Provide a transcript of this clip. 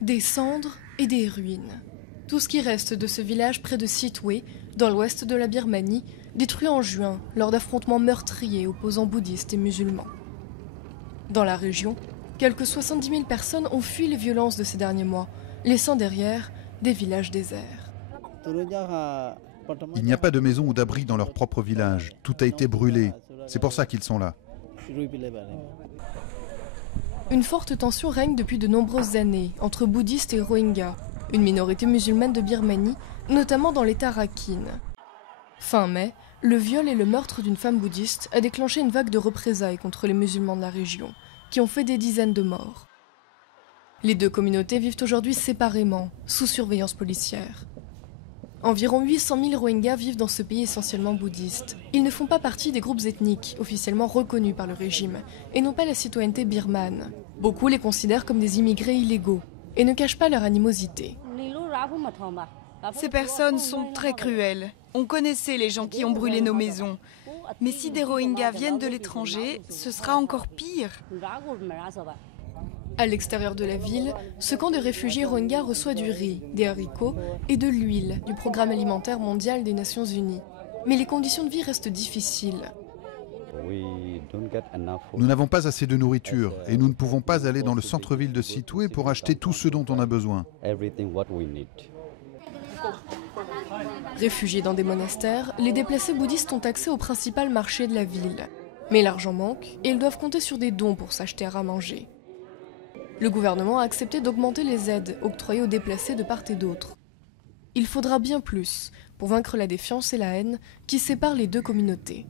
Des cendres et des ruines. Tout ce qui reste de ce village près de Sittwe, dans l'ouest de la Birmanie, détruit en juin lors d'affrontements meurtriers opposant bouddhistes et musulmans. Dans la région, quelques 70 000 personnes ont fui les violences de ces derniers mois, laissant derrière des villages déserts. Il n'y a pas de maison ou d'abri dans leur propre village. Tout a été brûlé. C'est pour ça qu'ils sont là. Une forte tension règne depuis de nombreuses années entre bouddhistes et Rohingyas, une minorité musulmane de Birmanie, notamment dans l'état Rakhine. Fin mai, le viol et le meurtre d'une femme bouddhiste a déclenché une vague de représailles contre les musulmans de la région, qui ont fait des dizaines de morts. Les deux communautés vivent aujourd'hui séparément, sous surveillance policière. Environ 800 000 Rohingyas vivent dans ce pays essentiellement bouddhiste. Ils ne font pas partie des groupes ethniques officiellement reconnus par le régime et n'ont pas la citoyenneté birmane. Beaucoup les considèrent comme des immigrés illégaux et ne cachent pas leur animosité. Ces personnes sont très cruelles. On connaissait les gens qui ont brûlé nos maisons. Mais si des Rohingyas viennent de l'étranger, ce sera encore pire. À l'extérieur de la ville, ce camp de réfugiés Rohingyas reçoit du riz, des haricots et de l'huile du Programme alimentaire mondial des Nations Unies. Mais les conditions de vie restent difficiles. Nous n'avons pas assez de nourriture et nous ne pouvons pas aller dans le centre-ville de Sittwe pour acheter tout ce dont on a besoin. Réfugiés dans des monastères, les déplacés bouddhistes ont accès au principal marché de la ville. Mais l'argent manque et ils doivent compter sur des dons pour s'acheter à manger. Le gouvernement a accepté d'augmenter les aides octroyées aux déplacés de part et d'autre. Il faudra bien plus pour vaincre la défiance et la haine qui séparent les deux communautés.